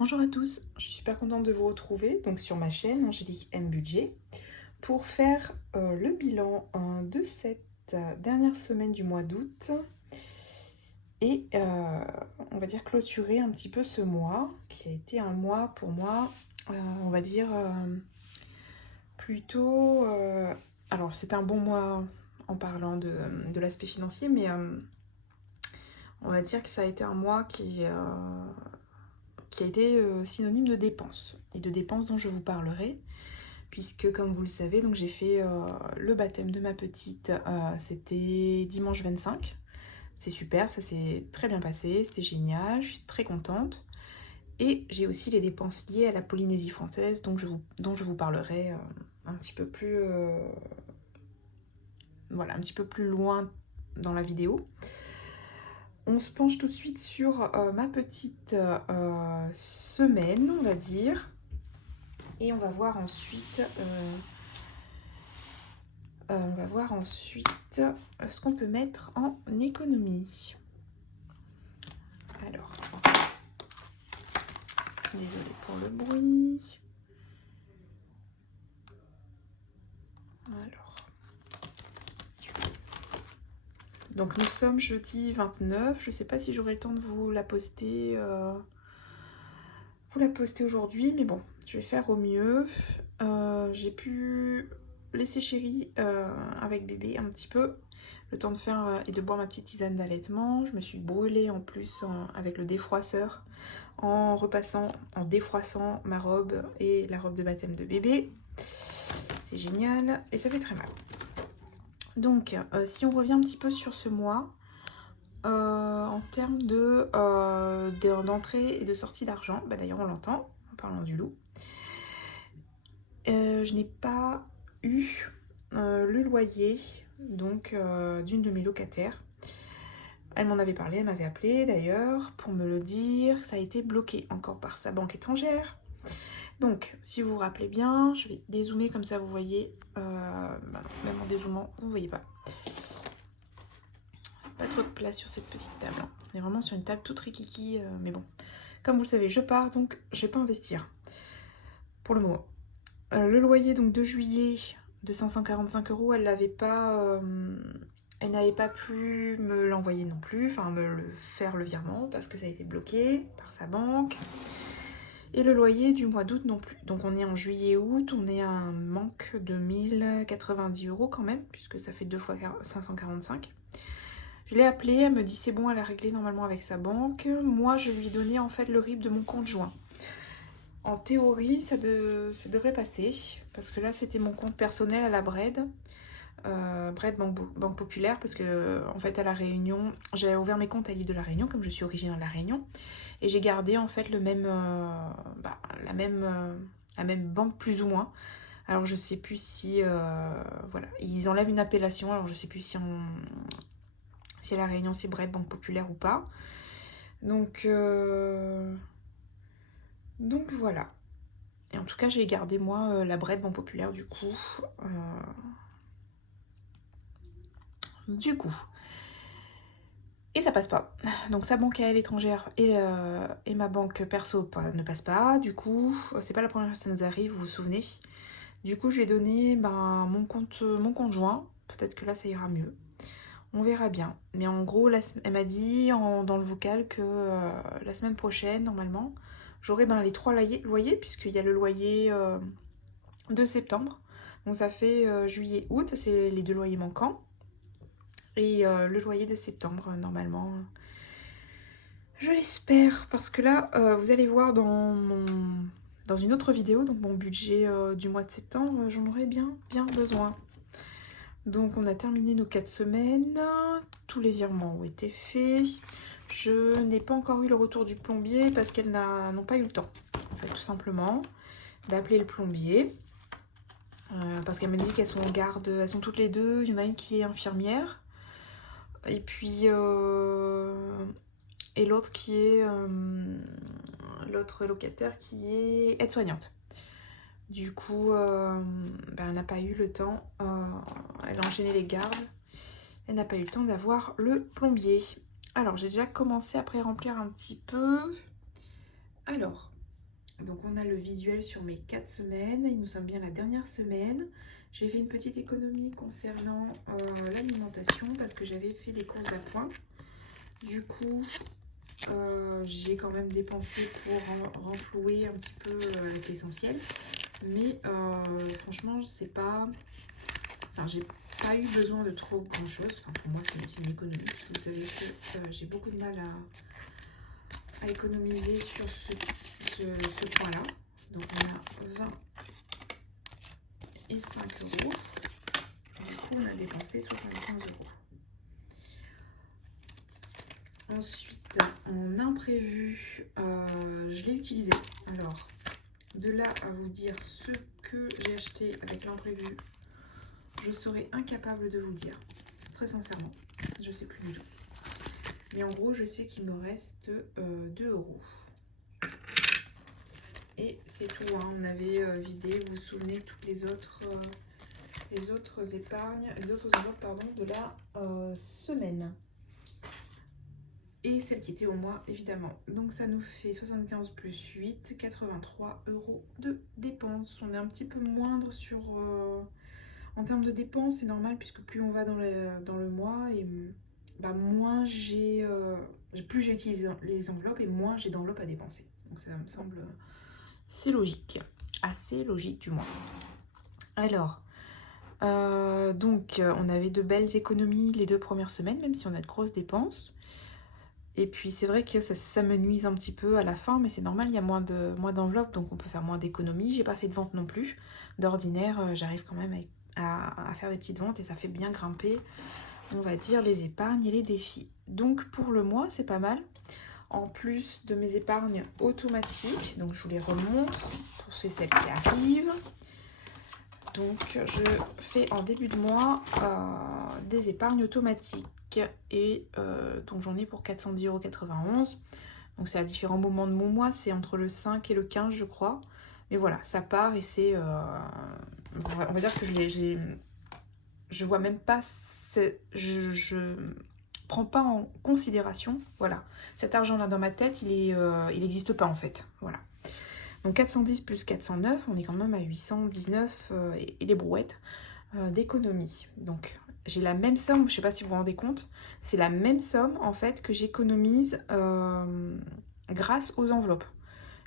Bonjour à tous, je suis super contente de vous retrouver donc sur ma chaîne Angélique M Budget pour faire le bilan de cette dernière semaine du mois d'août et on va dire clôturer un petit peu ce mois qui a été un mois pour moi, on va dire plutôt... alors c'est un bon mois en parlant de l'aspect financier, mais on va dire que ça a été un mois qui a été synonyme de dépenses, et de dépenses dont je vous parlerai, puisque comme vous le savez, donc j'ai fait le baptême de ma petite, c'était dimanche 25. C'est super, ça s'est très bien passé, c'était génial, je suis très contente. Et j'ai aussi les dépenses liées à la Polynésie française, donc dont je vous parlerai un petit peu plus, voilà, un petit peu plus loin dans la vidéo. On se penche tout de suite sur ma petite semaine, on va dire. Et on va voir ensuite, ce qu'on peut mettre en économie. Alors, désolée pour le bruit. Alors, donc nous sommes jeudi 29. Je ne sais pas si j'aurai le temps de vous la poster, aujourd'hui, mais bon, je vais faire au mieux. J'ai pu laisser chérie avec bébé un petit peu, le temps de faire et de boire ma petite tisane d'allaitement. Je me suis brûlée en plus avec le défroisseur en défroissant ma robe et la robe de baptême de bébé. C'est génial et ça fait très mal. Donc si on revient un petit peu sur ce mois, en termes d'entrée et de sortie d'argent, bah d'ailleurs on l'entend en parlant du loup, je n'ai pas eu le loyer donc d'une de mes locataires. Elle m'en avait parlé, elle m'avait appelé d'ailleurs pour me le dire. Ça a été bloqué encore par sa banque étrangère. Donc, si vous vous rappelez bien, je vais dézoomer comme ça, vous voyez. Bah non, même en dézoomant, vous ne voyez pas. Pas trop de place sur cette petite table. Hein. On est vraiment sur une table toute rikiki, mais bon. Comme vous le savez, je pars, donc je vais pas investir. Pour le moment. Le loyer donc de juillet de 545 €, elle l'avait pas... elle n'avait pas pu me l'envoyer non plus, enfin faire le virement parce que ça a été bloqué par sa banque. Et le loyer du mois d'août non plus. Donc on est en juillet-août, on est à un manque de 1090 € quand même, puisque ça fait 2 fois 545. Je l'ai appelée, elle me dit c'est bon, elle a réglé normalement avec sa banque. Moi je lui ai donné en fait le RIB de mon compte joint. En théorie ça devrait passer, parce que là c'était mon compte personnel à la Bred. Bred Banque Populaire, parce que en fait à La Réunion, j'avais ouvert mes comptes à l'île de La Réunion, comme je suis originaire de La Réunion, et j'ai gardé en fait la même banque plus ou moins. Alors je sais plus si voilà, ils enlèvent une appellation, alors je sais plus si à La Réunion c'est Bred Banque Populaire ou pas. Donc voilà. Et en tout cas j'ai gardé moi la Bred Banque Populaire du coup. Et ça passe pas. Donc sa banque à elle étrangère et ma banque perso ne passe pas. Du coup, c'est pas la première fois que ça nous arrive, vous vous souvenez. Du coup, je lui ai donné mon compte joint. Peut-être que là, ça ira mieux. On verra bien. Mais en gros, elle m'a dit dans le vocal que la semaine prochaine, normalement, j'aurai les 3 loyers, puisqu'il y a le loyer de septembre. Donc ça fait juillet, août, c'est les 2 loyers manquants. Et le loyer de septembre, normalement. Je l'espère, parce que là, vous allez voir dans une autre vidéo, donc mon budget du mois de septembre, j'en aurais bien besoin. Donc on a terminé nos 4 semaines, tous les virements ont été faits. Je n'ai pas encore eu le retour du plombier parce qu'elles n'ont pas eu le temps, en fait, tout simplement, d'appeler le plombier. Parce qu'elle me dit qu'elles sont en garde, elles sont toutes les deux, il y en a une qui est infirmière. Et puis... et l'autre qui est... l'autre locataire qui est aide-soignante. Du coup, elle n'a pas eu le temps, elle a enchaîné les gardes, elle n'a pas eu le temps d'avoir le plombier. Alors, j'ai déjà commencé après remplir un petit peu. Alors, Donc on a le visuel sur mes 4 semaines et nous sommes bien la dernière semaine. J'ai fait une petite économie concernant l'alimentation parce que j'avais fait des courses d'appoint. Du coup, j'ai quand même dépensé pour renflouer un petit peu avec l'essentiel. Mais franchement, c'est pas... Enfin, j'ai pas eu besoin de trop grand chose. Enfin, pour moi, c'est une économie. Parce que vous savez que j'ai beaucoup de mal à économiser sur ce point-là. Donc, on a 20 et 5 euros. Du coup, on a dépensé 75 euros. Ensuite, en imprévu, je l'ai utilisé. Alors, de là à vous dire ce que j'ai acheté avec l'imprévu, je serais incapable de vous dire. Très sincèrement, je sais plus du tout. Mais en gros, je sais qu'il me reste 2 euros. Et c'est tout, hein. On avait vidé, vous vous souvenez, toutes les autres épargnes, les autres enveloppes, pardon, de la semaine. Et celle qui était au mois, évidemment. Donc ça nous fait 75 plus 8, 83 euros de dépenses. On est un petit peu moindre sur... en termes de dépenses, c'est normal, puisque plus on va dans le mois, et bah, moins j'ai... plus j'ai utilisé les enveloppes, et moins j'ai d'enveloppes à dépenser. Donc ça me semble... c'est logique. Assez logique, du moins. Alors... donc on avait de belles économies les 2 premières semaines, même si on a de grosses dépenses. Et puis c'est vrai que ça me nuise un petit peu à la fin, mais c'est normal, il y a moins d'enveloppes, donc on peut faire moins d'économies. J'ai pas fait de vente non plus. D'ordinaire, j'arrive quand même à faire des petites ventes et ça fait bien grimper, on va dire, les épargnes et les défis. Donc pour le mois, c'est pas mal. En plus de mes épargnes automatiques, donc je vous les remontre pour celles qui arrivent. Donc je fais en début de mois des épargnes automatiques et donc j'en ai pour 410,91 €. Donc c'est à différents moments de mon mois, c'est entre le 5 et le 15 je crois. Mais voilà, ça part et c'est... on va dire que je vois même pas... Je prends pas en considération, voilà. Cet argent-là dans ma tête, il n'existe pas en fait, voilà. Donc 410 plus 409, on est quand même à 819 et les brouettes d'économie. Donc j'ai la même somme, je ne sais pas si vous vous rendez compte, c'est la même somme en fait que j'économise grâce aux enveloppes.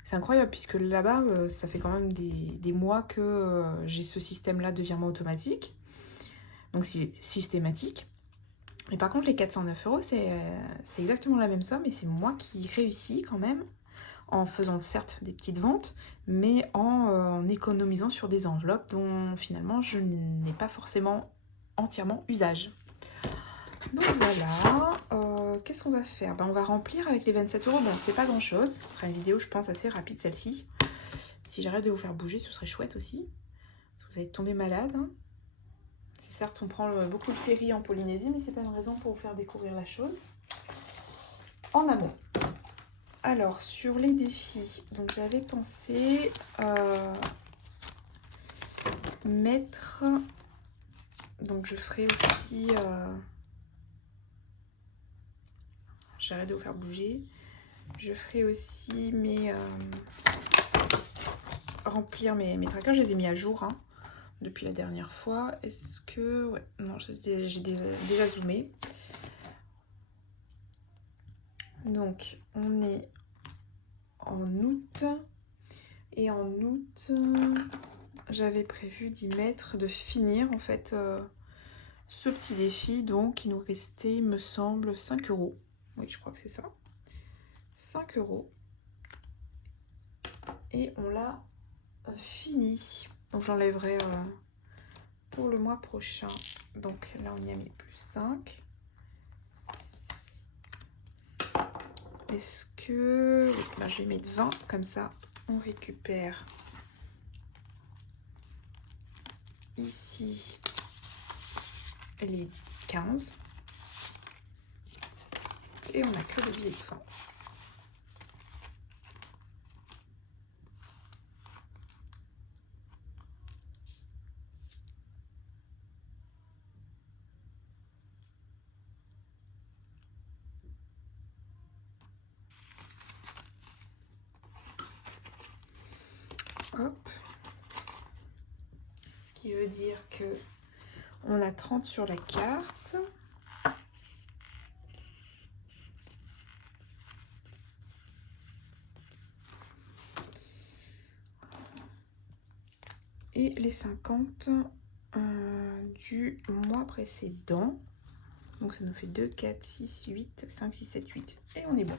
C'est incroyable puisque là-bas, ça fait quand même des mois que j'ai ce système-là de virement automatique. Donc c'est systématique. Et par contre, les 409 €, c'est exactement la même somme et c'est moi qui réussis quand même en faisant certes des petites ventes, mais en économisant sur des enveloppes dont finalement je n'ai pas forcément entièrement usage. Donc voilà, qu'est-ce qu'on va faire? On va remplir avec les 27 €. Bon, c'est pas grand chose, ce sera une vidéo je pense assez rapide celle-ci. Si j'arrête de vous faire bouger, ce serait chouette aussi, parce que vous allez tomber malade. Hein. C'est certes, on prend beaucoup de ferry en Polynésie, mais c'est pas une raison pour vous faire découvrir la chose en amont. Alors, sur les défis, donc j'avais pensé mettre... Donc je ferai aussi... J'arrête de vous faire bouger. Je ferai aussi remplir mes trackers. Je les ai mis à jour hein, depuis la dernière fois. Est-ce que... Ouais, non, j'ai déjà zoomé. Donc, on est en août. Et en août, j'avais prévu d'y mettre, de finir en fait ce petit défi. Donc, il nous restait, il me semble, 5 €. Oui, je crois que c'est ça. 5 €. Et on l'a fini. Donc, j'enlèverai pour le mois prochain. Donc, là, on y a mis plus 5. Est-ce que... Oui, je vais mettre 20, comme ça, on récupère ici les 15. Et on n'a que le billet de fin. Hop. Ce qui veut dire que on a 30 sur la carte. Et les 50 du mois précédent. Donc ça nous fait 2, 4, 6, 8, 5, 6, 7, 8. Et on est bon.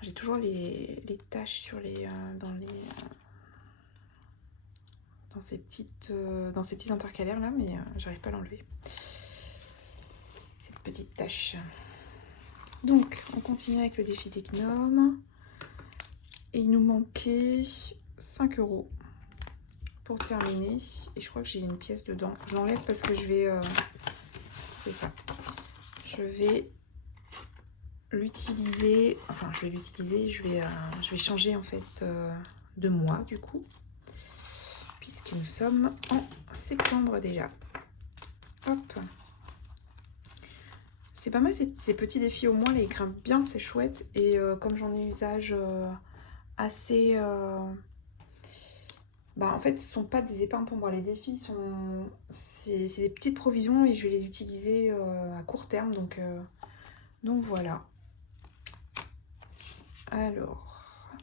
J'ai toujours les taches sur les, dans ces petits intercalaires là, mais j'arrive pas à l'enlever. Cette petite tache. Donc on continue avec le défi des gnomes. Et il nous manquait 5 € pour terminer. Et je crois que j'ai une pièce dedans. Je l'enlève parce que je vais... c'est ça. Je vais l'utiliser. Enfin, je vais changer en fait de mois du coup. Puisque nous sommes en septembre déjà. Hop. C'est pas mal ces petits défis au moins. Les grimpent bien, c'est chouette. Et comme j'en ai usage assez... en fait, ce ne sont pas des épargnes pour moi. Les défis, c'est des petites provisions et je vais les utiliser à court terme. Donc voilà. Alors,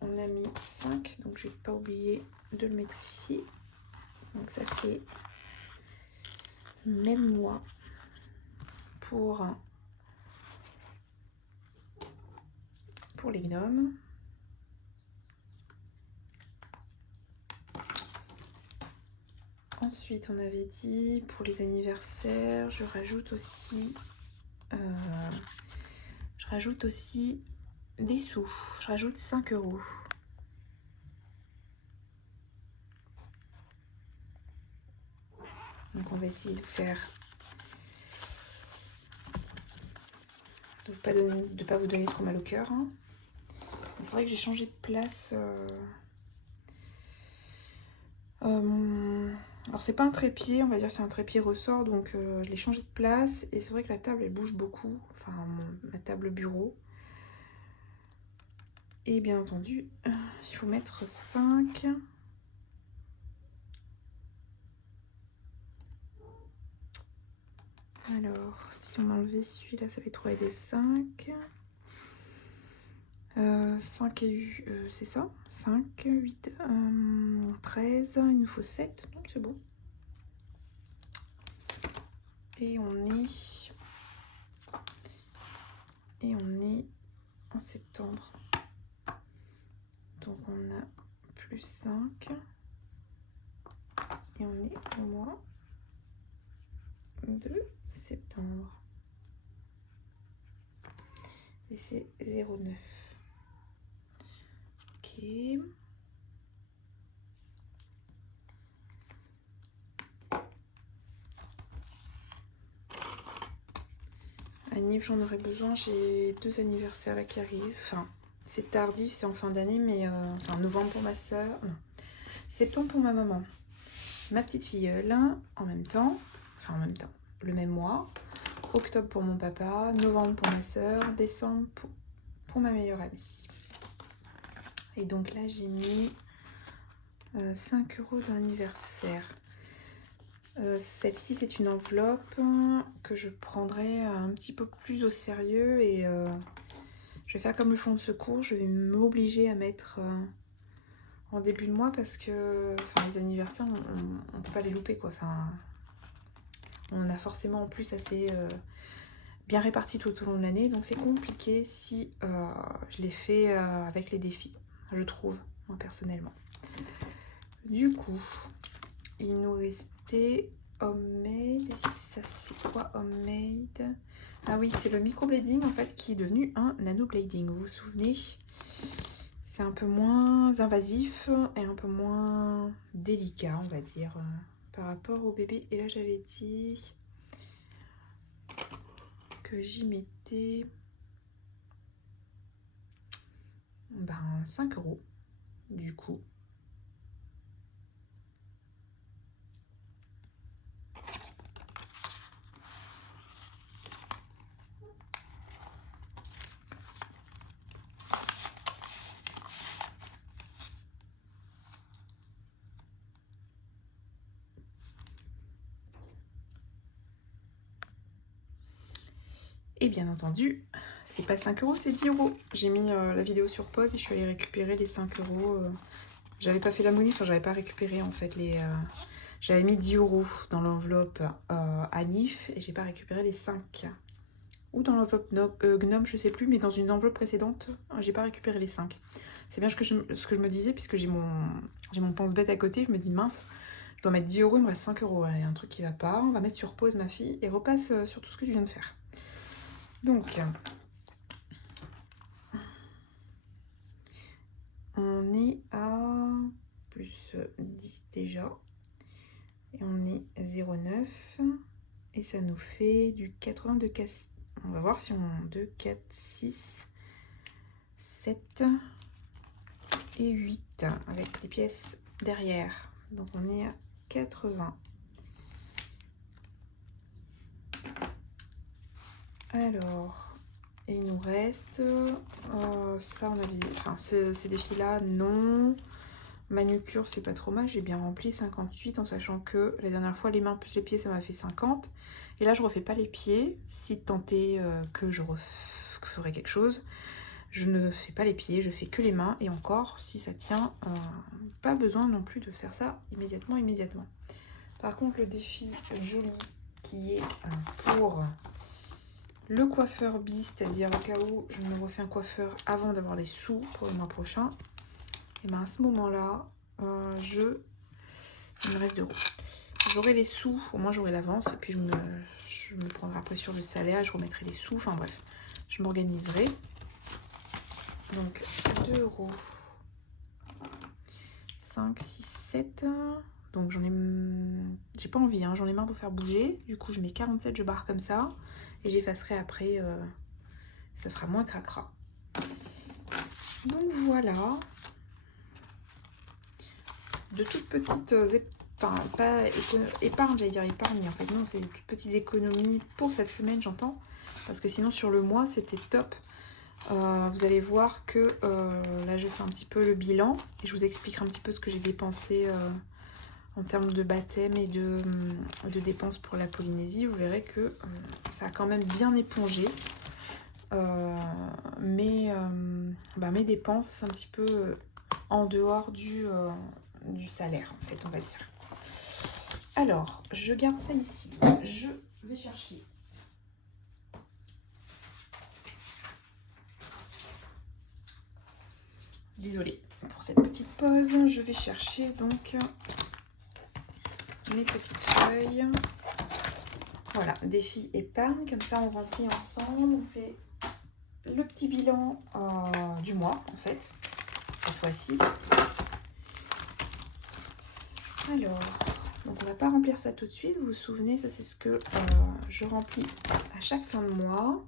on a mis 5. Donc, je ne vais pas oublier de le mettre ici. Donc, ça fait même mois pour les gnomes. Ensuite, on avait dit pour les anniversaires, je rajoute aussi des sous. Je rajoute 5 €. Donc on va essayer de faire de pas vous donner trop mal au cœur. Hein. C'est vrai que j'ai changé de place. Alors c'est pas un trépied, on va dire c'est un trépied ressort, donc je l'ai changé de place. Et c'est vrai que la table elle bouge beaucoup, enfin ma table bureau. Et bien entendu, il faut mettre 5. Alors, si on enlevait celui-là, ça fait 3 et 2, 5. 5 et 8, c'est ça 5, 8, 13, il nous faut 7, donc c'est bon. Et on est en septembre. Donc on a plus 5. Et on est au mois de septembre. Et c'est 0,9. Ok. Anniv, j'en aurais besoin. J'ai 2 anniversaires là qui arrivent. Enfin, c'est tardif, c'est en fin d'année, mais enfin novembre pour ma soeur. Non. Septembre pour ma maman. Ma petite filleule, en même temps. Enfin, en même temps. Le même mois. Octobre pour mon papa. Novembre pour ma soeur. Décembre pour ma meilleure amie. Et donc là, j'ai mis 5 € d'anniversaire. Celle-ci, c'est une enveloppe que je prendrai un petit peu plus au sérieux et je vais faire comme le fonds de secours. Je vais m'obliger à mettre en début de mois parce que les anniversaires, on ne peut pas les louper, quoi. Enfin, on a forcément en plus assez bien réparti tout au long de l'année, donc c'est compliqué si je les fais avec les défis, je trouve, moi personnellement. Du coup, il nous restait Homemade. Ça, c'est quoi Homemade? Ah oui, c'est le microblading en fait qui est devenu un nanoblading. Vous vous souvenez? C'est un peu moins invasif et un peu moins délicat, on va dire, par rapport au bébé. Et là, j'avais dit que j'y mettais 5 € du coup. Et bien entendu, c'est pas 5 €, c'est 10 €. J'ai mis la vidéo sur pause et je suis allée récupérer les 5 €. J'avais pas fait la monnaie, enfin j'avais pas récupéré en fait les... J'avais mis 10 € dans l'enveloppe Anif et j'ai pas récupéré les 5. Ou dans l'enveloppe Gnome, je sais plus, mais dans une enveloppe précédente, j'ai pas récupéré les 5. C'est bien ce que je me disais, puisque j'ai mon pense-bête à côté, je me dis mince, je dois mettre 10 €, il me reste 5 €. Il y a un truc qui va pas, on va mettre sur pause ma fille et repasse sur tout ce que tu viens de faire. Donc, on est à plus 10 déjà. Et on est 0,9. Et ça nous fait du 82 casse. On va voir si on a 2, 4, 6, 7 et 8 avec des pièces derrière. Donc on est à 80. Alors, il nous reste ça, on avait, enfin ces défis-là, non. Manucure, c'est pas trop mal, j'ai bien rempli 58 en sachant que la dernière fois, les mains plus les pieds, ça m'a fait 50. Et là, je refais pas les pieds. Si tant est que je ferai quelque chose, je ne fais pas les pieds, je fais que les mains. Et encore, si ça tient, pas besoin non plus de faire ça immédiatement. Par contre, le défi joli qui est pour le coiffeur bis, c'est-à-dire au cas où je me refais un coiffeur avant d'avoir les sous pour le mois prochain, et bien à ce moment-là, il me reste 2 €. J'aurai les sous, au moins j'aurai l'avance, et puis je me prendrai après sur le salaire, je remettrai les sous, enfin bref, je m'organiserai. Donc 2 €, 5, 6, 7, donc j'ai pas envie, hein, j'en ai marre de faire bouger, du coup je mets 47, je barre comme ça, et j'effacerai après, ça fera moins cracra. Donc voilà, de toutes petites pas épargne, j'allais dire épargne, en fait non, c'est des toutes petites économies pour cette semaine, j'entends, parce que sinon sur le mois c'était top. Vous allez voir que là je fais un petit peu le bilan et je vous expliquerai un petit peu ce que j'ai dépensé en termes de baptême et de dépenses pour la Polynésie. Vous verrez que ça a quand même bien épongé mes dépenses un petit peu en dehors du salaire, en fait, on va dire. Alors, je garde ça ici. Je vais chercher. Désolée pour cette petite pause. Je vais chercher donc mes petites feuilles. Voilà, défi épargne. Comme ça, on remplit ensemble. On fait le petit bilan du mois, en fait, cette fois-ci. Alors, donc on va pas remplir ça tout de suite. Vous vous souvenez, ça c'est ce que je remplis à chaque fin de mois.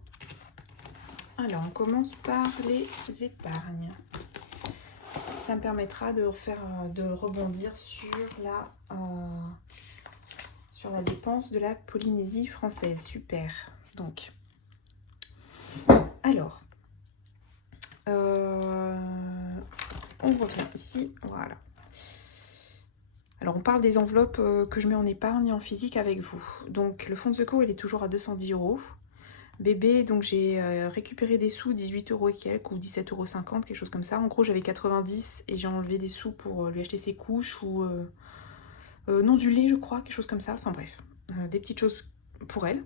Alors, on commence par les épargnes. Ça me permettra de rebondir sur la dépense de la Polynésie française. Super. Donc, alors, on revient ici. Voilà. Alors, on parle des enveloppes que je mets en épargne et en physique avec vous. Donc, le fonds de secours, il est toujours à 210 €. Bébé, donc j'ai récupéré des sous, 18 € et quelques, ou 17,50 €, quelque chose comme ça. En gros, j'avais 90 et j'ai enlevé des sous pour lui acheter ses couches ou non, du lait, je crois, quelque chose comme ça. Enfin bref, des petites choses pour elle.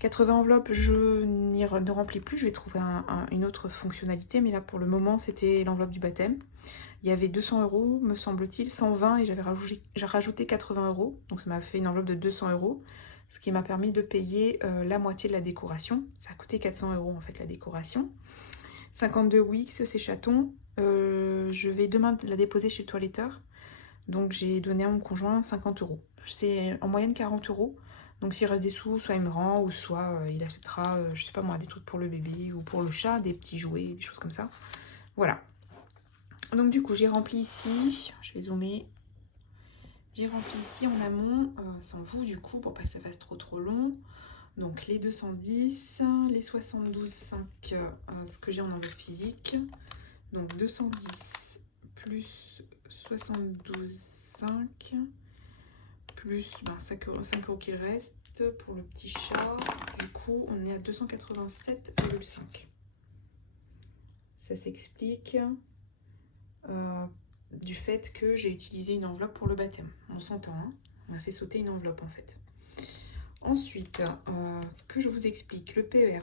80 enveloppes, je ne remplis plus, je vais trouver une autre fonctionnalité, mais là pour le moment c'était l'enveloppe du baptême. Il y avait 200 €, me semble-t-il, 120 et j'ai rajouté 80 €, donc ça m'a fait une enveloppe de 200 €, ce qui m'a permis de payer la moitié de la décoration. Ça a coûté 400 € en fait la décoration. 52 Wix, c'est chaton. Je vais demain la déposer chez le toiletteur, donc j'ai donné à mon conjoint 50 €. C'est en moyenne 40 €. Donc s'il reste des sous, soit il me rend, ou soit il achètera, je sais pas moi, des trucs pour le bébé ou pour le chat, des petits jouets, des choses comme ça. Voilà. Donc du coup, j'ai rempli ici, je vais zoomer. J'ai rempli ici en amont, sans vous du coup, pour pas que ça fasse trop long. Donc les 210, les 72,5, ce que j'ai en enveloppe physique. Donc 210 plus 72,5 plus 5 € qu'il reste. pour le petit chat. Du coup, on est à 287,5. Ça s'explique du fait que j'ai utilisé une enveloppe pour le baptême. On s'entend, hein, on a fait sauter une enveloppe en fait. Ensuite, que je vous explique, le PER,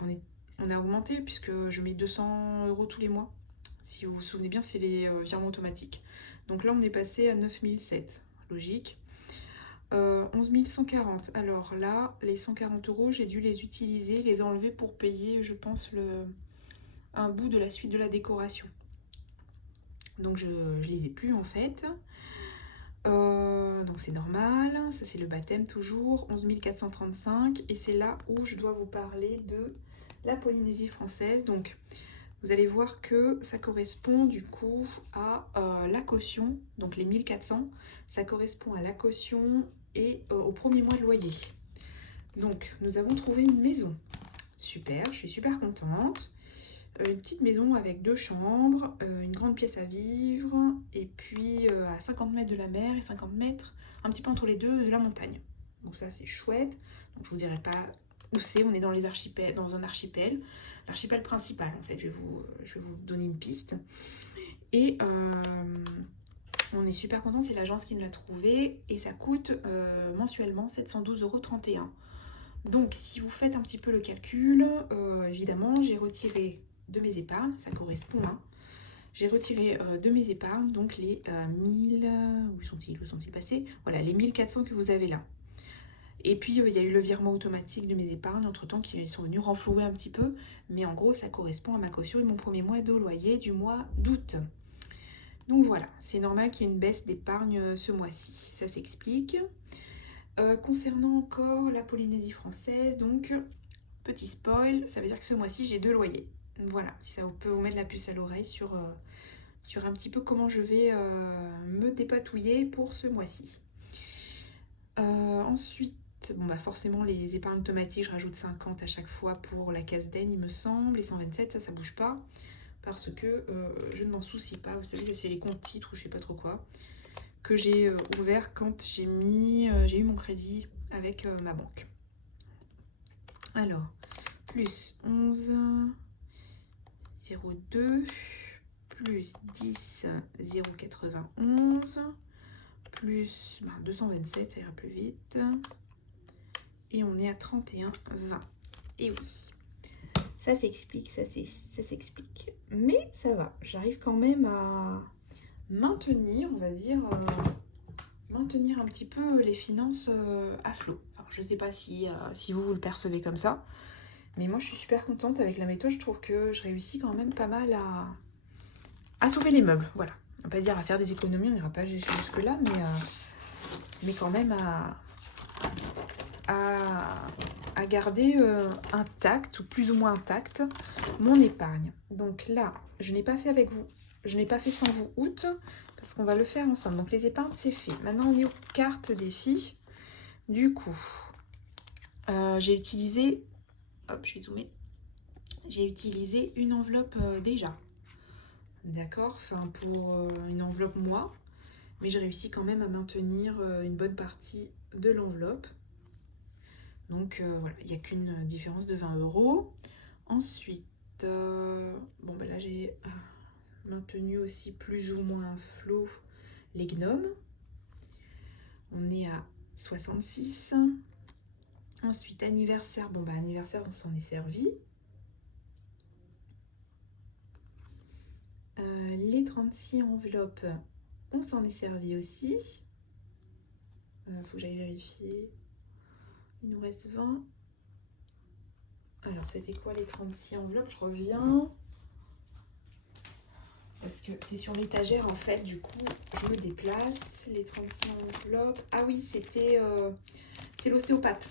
on a augmenté puisque je mets 200 € tous les mois. Si vous vous souvenez bien, c'est les virements automatiques. Donc là, on est passé à 9007, logique. 11 140. Alors là, les 140 €, j'ai dû les utiliser, les enlever pour payer, je pense, un bout de la suite de la décoration. Donc je les ai plus en fait. Donc c'est normal, ça c'est le baptême toujours, 11 435. Et c'est là où je dois vous parler de la Polynésie française. Donc vous allez voir que ça correspond du coup à la caution, donc les 1400, ça correspond à la caution et au premier mois de loyer. Donc nous avons trouvé une maison. Super, je suis super contente. Une petite maison avec 2 chambres, une grande pièce à vivre, et puis à 50 mètres de la mer et 50 mètres, un petit peu entre les deux, de la montagne. Donc ça c'est chouette. Donc je vous dirai pas où c'est, on est dans les archipels, dans un archipel, l'archipel principal en fait. Je vais vous donner une piste. Et on est super content, c'est l'agence qui nous l'a trouvé et ça coûte mensuellement 712,31 €. Donc si vous faites un petit peu le calcul, évidemment j'ai retiré de mes épargnes, ça correspond, hein. J'ai retiré de mes épargnes, donc les 1000, où sont-ils passés? Voilà, les 1400 que vous avez là. Et puis il y a eu le virement automatique de mes épargnes entre-temps qui sont venus renflouer un petit peu, mais en gros ça correspond à ma caution et mon premier mois de loyer du mois d'août. Donc voilà, c'est normal qu'il y ait une baisse d'épargne ce mois-ci, ça s'explique. Concernant encore la Polynésie française, donc petit spoil, ça veut dire que ce mois-ci j'ai 2 loyers. Voilà, si ça peut vous mettre la puce à l'oreille sur un petit peu comment je vais me dépatouiller pour ce mois-ci. Ensuite, bon bah forcément les épargnes automatiques, je rajoute 50 à chaque fois pour la Casden il me semble, et 127 ça bouge pas parce que je ne m'en soucie pas, vous savez c'est les comptes titres ou je sais pas trop quoi que j'ai ouvert quand j'ai eu mon crédit avec ma banque. Alors, plus 11 02 plus 10 091 plus 227, ça ira plus vite. Et on est à 31,20. Et oui, ça s'explique, ça s'explique. Mais ça va, j'arrive quand même à maintenir, on va dire, maintenir un petit peu les finances à flot. Enfin, je sais pas si vous le percevez comme ça, mais moi je suis super contente avec la méthode. Je trouve que je réussis quand même pas mal à sauver les meubles. Voilà, on va pas dire à faire des économies, on n'ira pas jusque là, mais quand même à garder intact ou plus ou moins intact mon épargne. Donc là, je n'ai pas fait avec vous, je n'ai pas fait sans vous août parce qu'on va le faire ensemble. Donc les épargnes c'est fait. Maintenant on est aux cartes des filles. Du coup, j'ai utilisé, hop, je vais zoomer. J'ai utilisé une enveloppe déjà, d'accord, enfin pour une enveloppe moi, mais j'ai réussi quand même à maintenir une bonne partie de l'enveloppe. Donc voilà, il n'y a qu'une différence de 20 €. Ensuite, bon ben là j'ai maintenu aussi plus ou moins un flot les gnomes. On est à 66. Ensuite, anniversaire, bon bah anniversaire on s'en est servi. Les 36 enveloppes, on s'en est servi aussi. Faut que j'aille vérifier. Il nous reste 20. Alors, c'était quoi les 36 enveloppes? Je reviens. Parce que c'est sur l'étagère, en fait. Du coup, je me déplace. Les 36 enveloppes. Ah oui, c'était... c'est l'ostéopathe.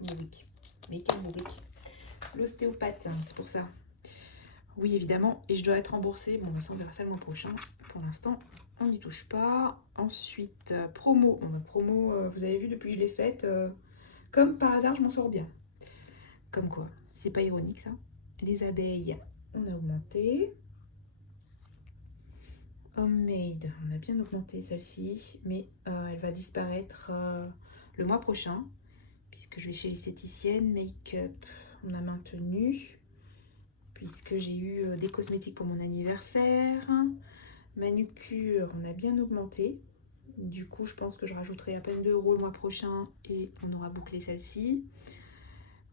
Bourrique. Mais quel bourrique. L'ostéopathe, hein, c'est pour ça. Oui, évidemment. Et je dois être remboursée. Bon, bah, ça, on verra ça le mois prochain. Pour l'instant, on n'y touche pas. Ensuite, promo. Bon, bah, promo, vous avez vu, depuis que je l'ai faite, comme par hasard, je m'en sors bien. Comme quoi, c'est pas ironique, ça. Les abeilles, on a augmenté. Homemade, on a bien augmenté celle-ci, mais elle va disparaître le mois prochain. puisque je vais chez l'esthéticienne. Make-up, on a maintenu, puisque j'ai eu des cosmétiques pour mon anniversaire. Manucure, on a bien augmenté. Du coup, je pense que je rajouterai à peine 2 € le mois prochain et on aura bouclé celle-ci.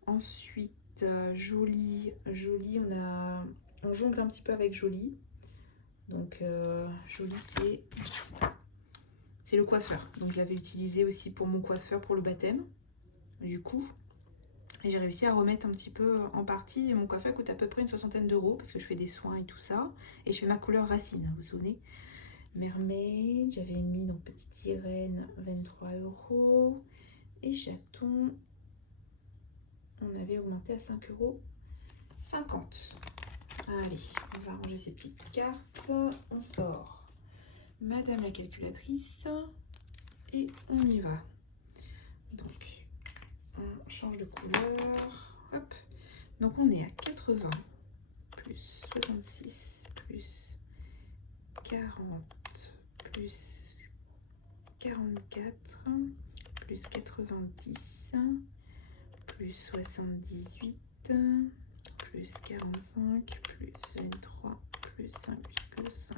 Ensuite, Jolie, on jongle un petit peu avec Jolie. Donc, Jolie, c'est le coiffeur. Donc, je l'avais utilisé aussi pour mon coiffeur pour le baptême. Du coup, et j'ai réussi à remettre un petit peu en partie. Et mon coiffeur coûte à peu près une 60aine d'euros parce que je fais des soins et tout ça. Et je fais ma couleur racine, vous vous souvenez. Mermaid, j'avais mis donc petite sirène 23 €. Et chaton, on avait augmenté à 5,50 €. Allez, on va ranger ces petites cartes. On sort Madame la calculatrice et on y va. Donc, on change de couleur. Hop. Donc, on est à 80 plus 66 plus 40 plus 44 plus 90 plus 78 plus 45 plus 23 plus 5,5.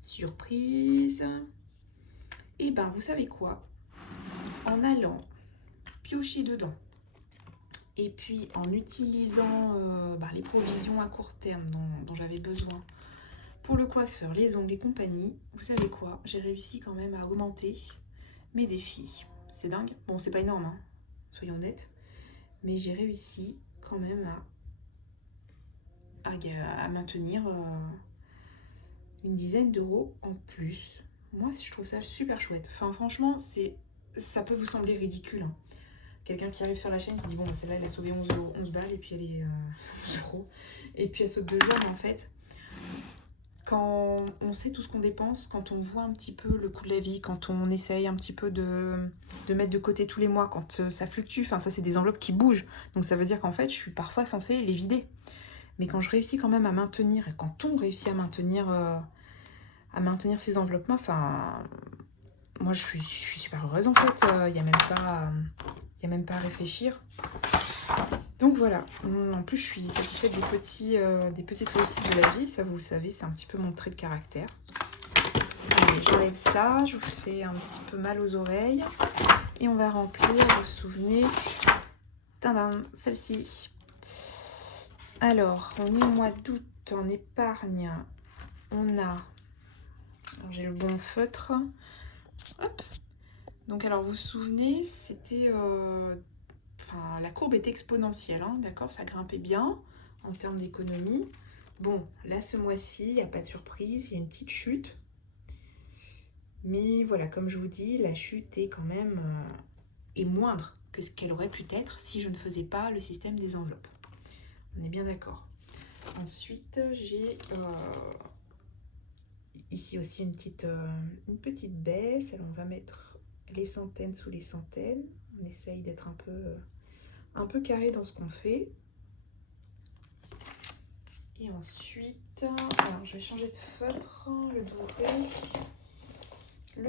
Surprise. Et ben vous savez quoi, en allant piocher dedans et puis en utilisant les provisions à court terme dont j'avais besoin pour le coiffeur, les ongles et compagnie, vous savez quoi, j'ai réussi quand même à augmenter mes défis. C'est dingue. Bon, c'est pas énorme, hein, soyons honnêtes, mais j'ai réussi quand même à maintenir une dizaine d'euros en plus. Moi, je trouve ça super chouette. Enfin, franchement, ça peut vous sembler ridicule, hein. Quelqu'un qui arrive sur la chaîne qui dit bon, bah, celle-là, elle a sauvé 11 balles et puis elle est 11 €. Et puis elle saute de joie, mais en fait, quand on sait tout ce qu'on dépense, quand on voit un petit peu le coût de la vie, quand on essaye un petit peu de mettre de côté tous les mois, quand ça fluctue, enfin ça c'est des enveloppes qui bougent, donc ça veut dire qu'en fait je suis parfois censée les vider. Mais quand je réussis quand même à maintenir, et quand on réussit à maintenir ces enveloppements, enfin moi je suis super heureuse en fait, il n'y a même pas à réfléchir. Donc voilà, en plus je suis satisfaite des petites réussites de la vie, ça vous le savez, c'est un petit peu mon trait de caractère. J'enlève ça, je vous fais un petit peu mal aux oreilles et on va remplir, vous vous souvenez, tadam, celle-ci. Alors, on est au mois d'août, en épargne, on a, j'ai le bon feutre, hop. Donc alors vous vous souvenez, c'était... Enfin, la courbe était exponentielle, hein, d'accord, ça grimpait bien en termes d'économie. Bon, là, ce mois-ci, il n'y a pas de surprise, il y a une petite chute. Mais voilà, comme je vous dis, la chute est quand même est moindre que ce qu'elle aurait pu être si je ne faisais pas le système des enveloppes. On est bien d'accord. Ensuite, j'ai ici aussi une petite baisse. Alors, on va mettre les centaines sous les centaines. On essaye d'être un peu carré dans ce qu'on fait. Et ensuite, alors je vais changer de feutre, le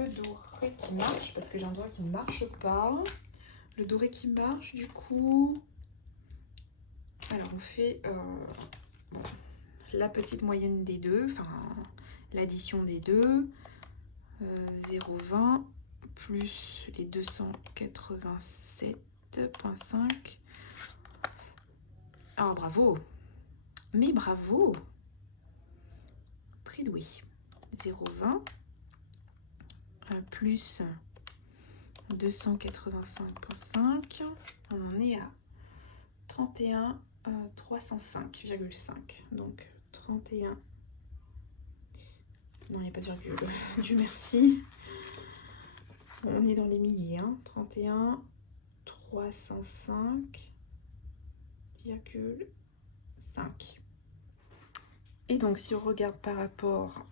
doré qui marche, parce que j'ai un doré qui ne marche pas. Le doré qui marche, du coup, alors on fait la petite moyenne des deux, enfin l'addition des deux, 0,20 plus les 287,5. Oh, bravo! Mais bravo! Très doué. 0,20 plus 285,5. On en est à 31 305,5. Donc 31. Non, il n'y a pas de virgule. Dieu merci. On est dans les milliers. 31 305,5. Et donc, si on regarde par rapport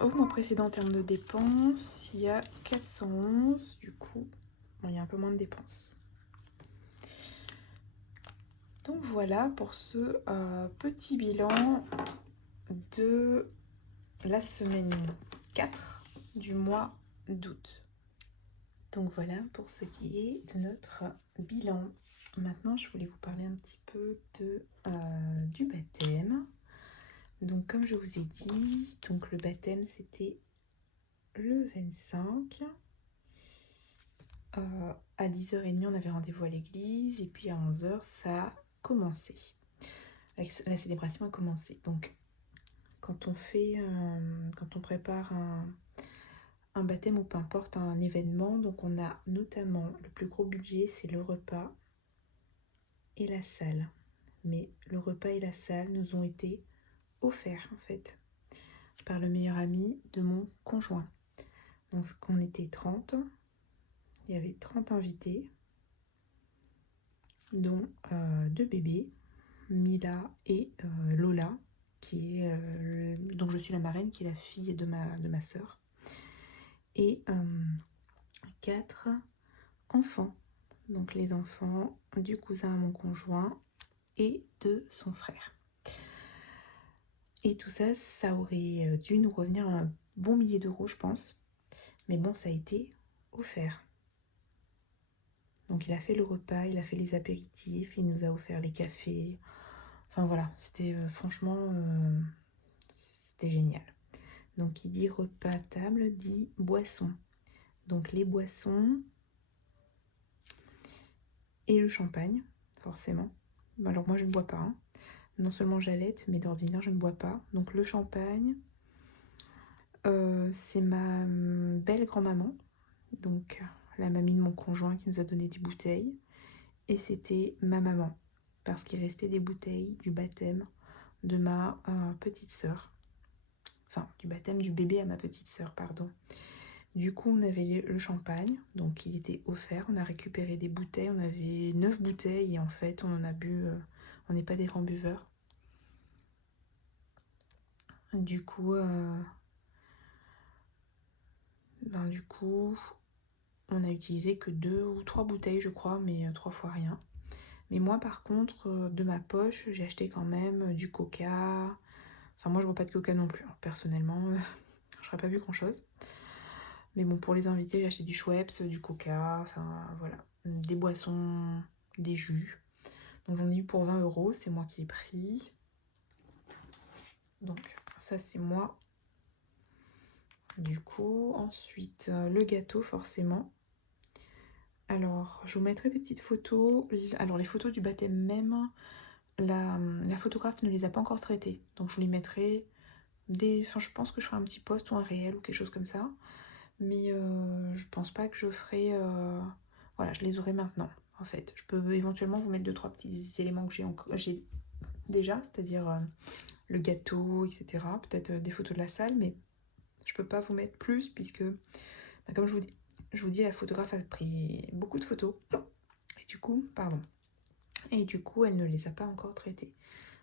au mois précédent en termes de dépenses, il y a 411. Du coup, bon, il y a un peu moins de dépenses. Donc voilà pour ce petit bilan de la semaine 4 du mois d'août. Donc voilà pour ce qui est de notre bilan. Maintenant, je voulais vous parler un petit peu du baptême. Donc comme je vous ai dit, donc le baptême c'était le 25. À 10h30, on avait rendez-vous à l'église et puis à 11h, ça a commencé. La célébration a commencé. Donc quand on prépare un baptême ou peu importe un événement, donc on a notamment le plus gros budget, c'est le repas et la salle. Mais le repas et la salle nous ont été offerts en fait par le meilleur ami de mon conjoint. Donc on était 30, il y avait 30 invités, dont 2 bébés, Mila et Lola, dont je suis la marraine, qui est la fille de ma sœur, et 4 enfants, donc les enfants du cousin à mon conjoint et de son frère. Et tout ça, ça aurait dû nous revenir à un bon millier d'euros, je pense. Mais bon, ça a été offert. Donc il a fait le repas, il a fait les apéritifs, il nous a offert les cafés. Enfin voilà, c'était franchement, c'était génial. Donc qui dit repas à table dit boisson. Donc les boissons et le champagne, forcément. Alors moi je ne bois pas, hein. Non seulement j'allaite, mais d'ordinaire je ne bois pas. Donc le champagne, c'est ma belle grand-maman, donc la mamie de mon conjoint qui nous a donné des bouteilles. Et c'était ma maman, parce qu'il restait des bouteilles du baptême de ma petite sœur. Enfin, du baptême du bébé à ma petite sœur, pardon. Du coup, on avait le champagne, donc il était offert. On a récupéré des bouteilles, on avait 9 bouteilles et en fait, on en a bu. On n'est pas des grands buveurs. Du coup, on a utilisé que 2 ou 3 bouteilles, je crois, mais 3 fois rien. Mais moi, par contre, de ma poche, j'ai acheté quand même du coca. Enfin, moi, je bois pas de coca non plus, hein. Personnellement, je n'aurais pas bu grand-chose. Mais bon, pour les invités, j'ai acheté du Schweppes, du coca, enfin, voilà. Des boissons, des jus. Donc, j'en ai eu pour 20 euros, c'est moi qui ai pris. Donc, ça, c'est moi. Du coup, ensuite, le gâteau, forcément. Alors, je vous mettrai des petites photos. Alors, les photos du baptême même, la photographe ne les a pas encore traitées. Donc, je vous les mettrai Enfin, je pense que je ferai un petit post ou un réel ou quelque chose comme ça. Mais je pense pas que je ferai... Voilà, je les aurai maintenant, en fait. Je peux éventuellement vous mettre 2-3 petits éléments que j'ai déjà, c'est-à-dire le gâteau, etc. Peut-être des photos de la salle, mais je peux pas vous mettre plus puisque, bah, comme je vous dis, la photographe a pris beaucoup de photos. Et du coup, elle ne les a pas encore traitées.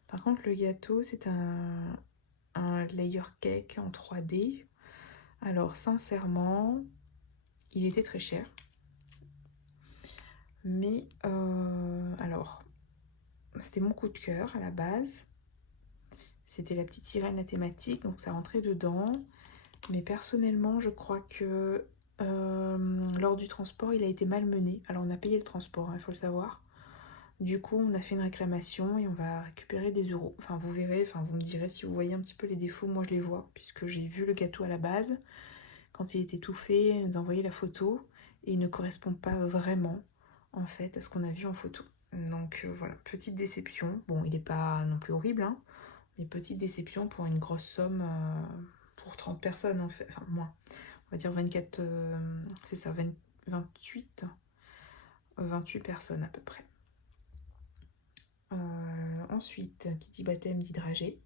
Par contre, le gâteau, c'est un layer cake en 3D. Alors, sincèrement, il était très cher. Mais, alors, c'était mon coup de cœur à la base. C'était la petite sirène, la thématique, donc ça rentrait dedans. Mais personnellement, je crois que lors du transport, il a été malmené. Alors, on a payé le transport, il faut le savoir. Du coup, on a fait une réclamation et on va récupérer des euros. Enfin, vous verrez, enfin, vous me direz si vous voyez un petit peu les défauts. Moi, je les vois, puisque j'ai vu le gâteau à la base. Quand il était tout fait, elle nous a envoyé la photo et il ne correspond pas vraiment, en fait, à ce qu'on a vu en photo. Donc, voilà, petite déception. Bon, il n'est pas non plus horrible, hein, mais petite déception pour une grosse somme pour 30 personnes, en fait. Enfin, moins. On va dire 24, c'est ça, 28 personnes à peu près. Ensuite, qui dit baptême dit dragée.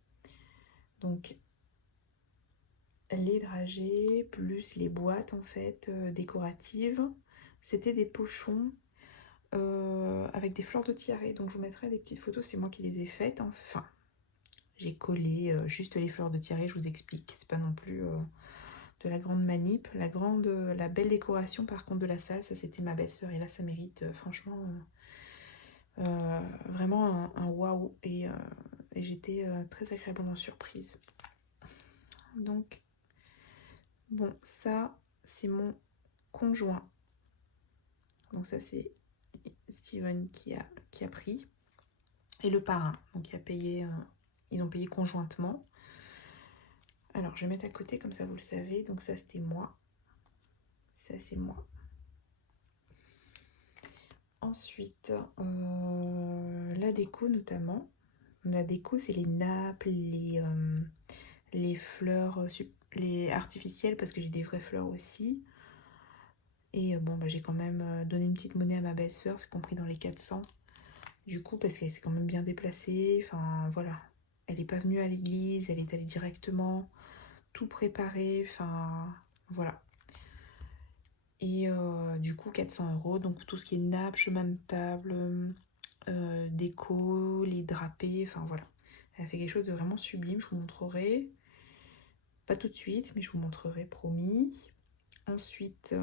Donc, les dragées plus les boîtes en fait décoratives, c'était des pochons avec des fleurs de tiare. Donc, je vous mettrai des petites photos, c'est moi qui les ai faites. Enfin, j'ai collé juste les fleurs de tiare, je vous explique. C'est pas non plus de la grande manip. La belle décoration par contre de la salle, ça c'était ma belle-sœur et là ça mérite franchement vraiment un waouh et j'étais très agréablement surprise. Donc bon, ça c'est mon conjoint. Donc ça c'est Steven qui a pris. Et le parrain, donc ils ont payé conjointement. Alors je vais mettre à côté comme ça vous le savez. Donc ça c'était moi. Ça c'est moi. Ensuite, la déco notamment. La déco c'est les nappes, les fleurs les artificielles parce que j'ai des vraies fleurs aussi. Et bon bah j'ai quand même donné une petite monnaie à ma belle-sœur, c'est compris dans les 400. Du coup parce qu'elle s'est quand même bien déplacée, enfin voilà. Elle n'est pas venue à l'église, elle est allée directement, tout préparé, enfin voilà. Et du coup 400 €, donc tout ce qui est nappe, chemin de table, déco, les drapés, enfin voilà. Elle a fait quelque chose de vraiment sublime, je vous montrerai. Pas tout de suite, mais je vous montrerai, promis. Ensuite,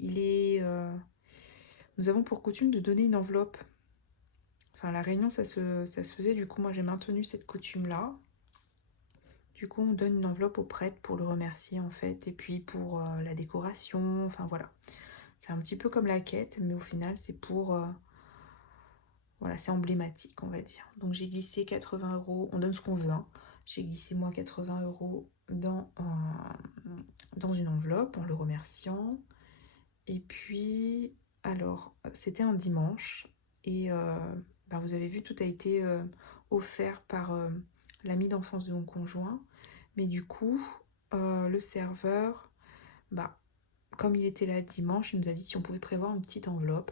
nous avons pour coutume de donner une enveloppe. Enfin, à la réunion, ça se faisait, du coup, moi j'ai maintenu cette coutume-là. Du coup, on donne une enveloppe au prêtre pour le remercier, en fait, et puis pour la décoration, enfin voilà. C'est un petit peu comme la quête, mais au final, c'est pour... voilà, c'est emblématique, on va dire. Donc j'ai glissé 80 €, on donne ce qu'on veut, hein. J'ai glissé moi 80 € dans une enveloppe en le remerciant. Et puis, alors, c'était un dimanche, et bah, vous avez vu, tout a été offert par l'ami d'enfance de mon conjoint. Mais du coup, le serveur, bah, comme il était là dimanche, il nous a dit si on pouvait prévoir une petite enveloppe.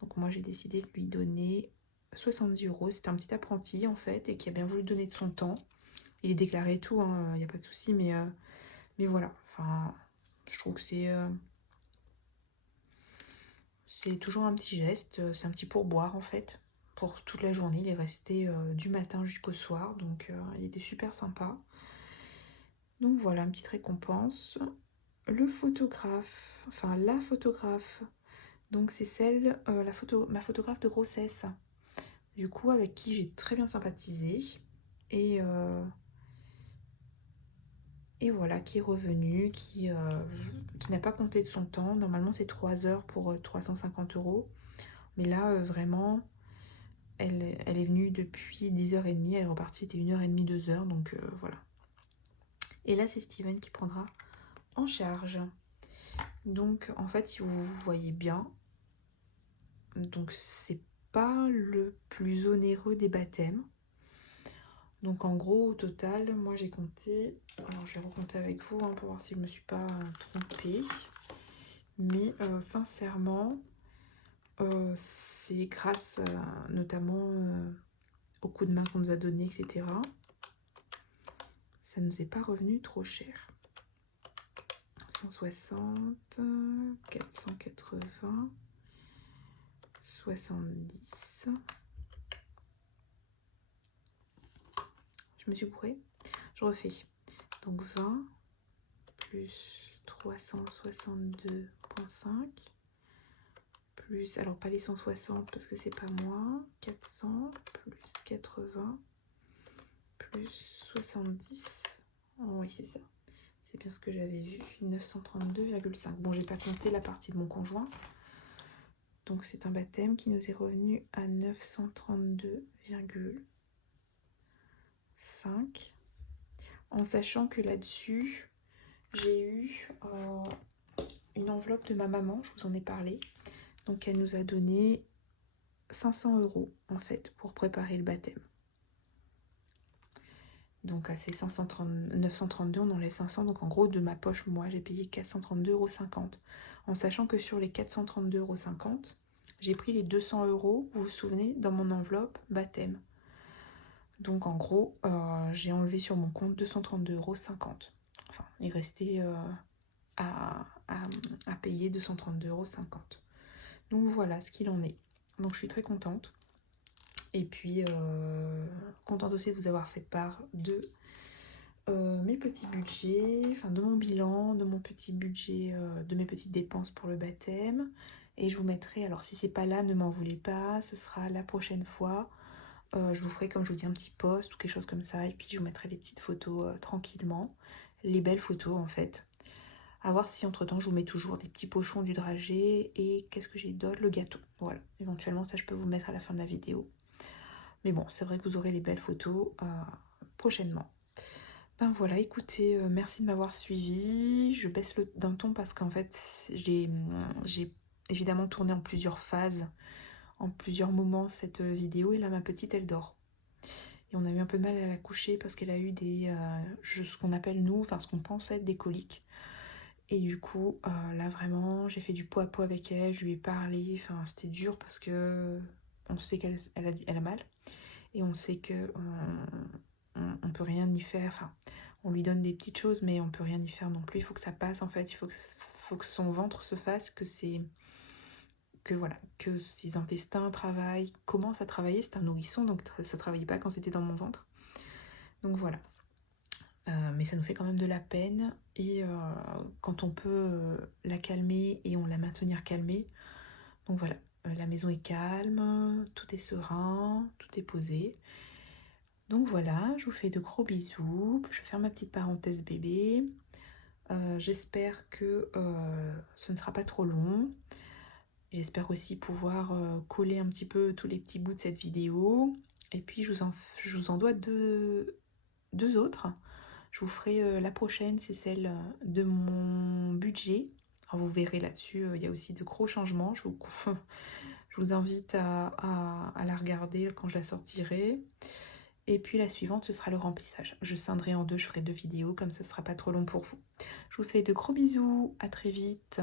Donc moi, j'ai décidé de lui donner 70 €. C'était un petit apprenti, en fait, et qui a bien voulu donner de son temps. Il est déclaré et tout, hein, il n'y a pas de souci, mais voilà. Enfin, je trouve que c'est toujours un petit geste, c'est un petit pourboire, en fait. Pour toute la journée, il est resté du matin jusqu'au soir, donc il était super sympa. Donc voilà, une petite récompense. Le photographe, enfin la photographe, donc c'est ma photographe de grossesse, du coup avec qui j'ai très bien sympathisé, et, et voilà, qui est revenue, qui n'a pas compté de son temps. Normalement c'est 3 heures pour 350 €, mais là vraiment, elle est venue depuis 10h30, elle est repartie, c'était 1h30, 2h, donc voilà. Et là c'est Steven qui prendra en charge. Donc en fait, si vous voyez bien, donc c'est pas le plus onéreux des baptêmes. Donc en gros, au total, moi j'ai compté, alors je vais recompter avec vous hein, pour voir si je me suis pas trompée. Mais sincèrement, c'est grâce notamment au coup de main qu'on nous a donné, etc. Ça nous est pas revenu trop cher. 160, 480, 70. Je me suis bourrée. Je refais. Donc 20 plus 362,5 plus, alors pas les 160 parce que c'est pas moi, 400 plus 80 plus 70. Oh oui, c'est ça. C'est bien ce que j'avais vu. 932,5. Bon, j'ai pas compté la partie de mon conjoint. Donc c'est un baptême qui nous est revenu à 932,5. En sachant que là-dessus, j'ai eu une enveloppe de ma maman, je vous en ai parlé. Donc elle nous a donné 500 € en fait pour préparer le baptême. Donc à ces 932, on enlève 500. Donc en gros, de ma poche, moi, j'ai payé 432,50 €. En sachant que sur les 432,50 €, j'ai pris les 200 €, vous vous souvenez, dans mon enveloppe baptême. Donc en gros, j'ai enlevé sur mon compte 232,50 €. Enfin, il restait à payer 232,50 €. Donc voilà ce qu'il en est. Donc je suis très contente. Et puis contente aussi de vous avoir fait part de mes petits budgets, enfin de mon bilan, de mon petit budget, de mes petites dépenses pour le baptême. Et je vous mettrai, alors si c'est pas là, ne m'en voulez pas, ce sera la prochaine fois. Je vous ferai, comme je vous dis, un petit post ou quelque chose comme ça. Et puis je vous mettrai les petites photos tranquillement. Les belles photos en fait. À voir si entre-temps je vous mets toujours des petits pochons du dragée et qu'est-ce que j'ai d'autre? Le gâteau. Voilà, éventuellement ça je peux vous mettre à la fin de la vidéo. Mais bon, c'est vrai que vous aurez les belles photos prochainement. Ben voilà, écoutez, merci de m'avoir suivi. Je baisse d'un ton parce qu'en fait, j'ai évidemment tourné en plusieurs phases, en plusieurs moments cette vidéo. Et là, ma petite, elle dort. Et on a eu un peu de mal à la coucher parce qu'elle a eu ce qu'on appelle nous, enfin ce qu'on pense être des coliques. Et du coup, là vraiment, j'ai fait du pot à pot avec elle, je lui ai parlé. Enfin, c'était dur parce que on sait qu'elle a mal. Et on sait que on peut rien y faire. Enfin, on lui donne des petites choses, mais on peut rien y faire non plus. Il faut que ça passe en fait. Faut que son ventre se fasse, voilà, que ses intestins travaillent, commencent à travailler. C'est un nourrisson, donc ça travaillait pas quand c'était dans mon ventre. Donc voilà. Mais ça nous fait quand même de la peine. Et quand on peut la calmer et on la maintenir calmée. Donc voilà. La maison est calme, tout est serein, tout est posé. Donc voilà, je vous fais de gros bisous. Je ferme ma petite parenthèse bébé. J'espère que ce ne sera pas trop long. J'espère aussi pouvoir coller un petit peu tous les petits bouts de cette vidéo. Et puis je vous en dois deux autres. Je vous ferai la prochaine, c'est celle de mon budget. Alors vous verrez là-dessus, il y a aussi de gros changements. Je vous invite à la regarder quand je la sortirai. Et puis la suivante, ce sera le remplissage. Je scinderai en deux, je ferai 2 vidéos, comme ça ne sera pas trop long pour vous. Je vous fais de gros bisous, à très vite.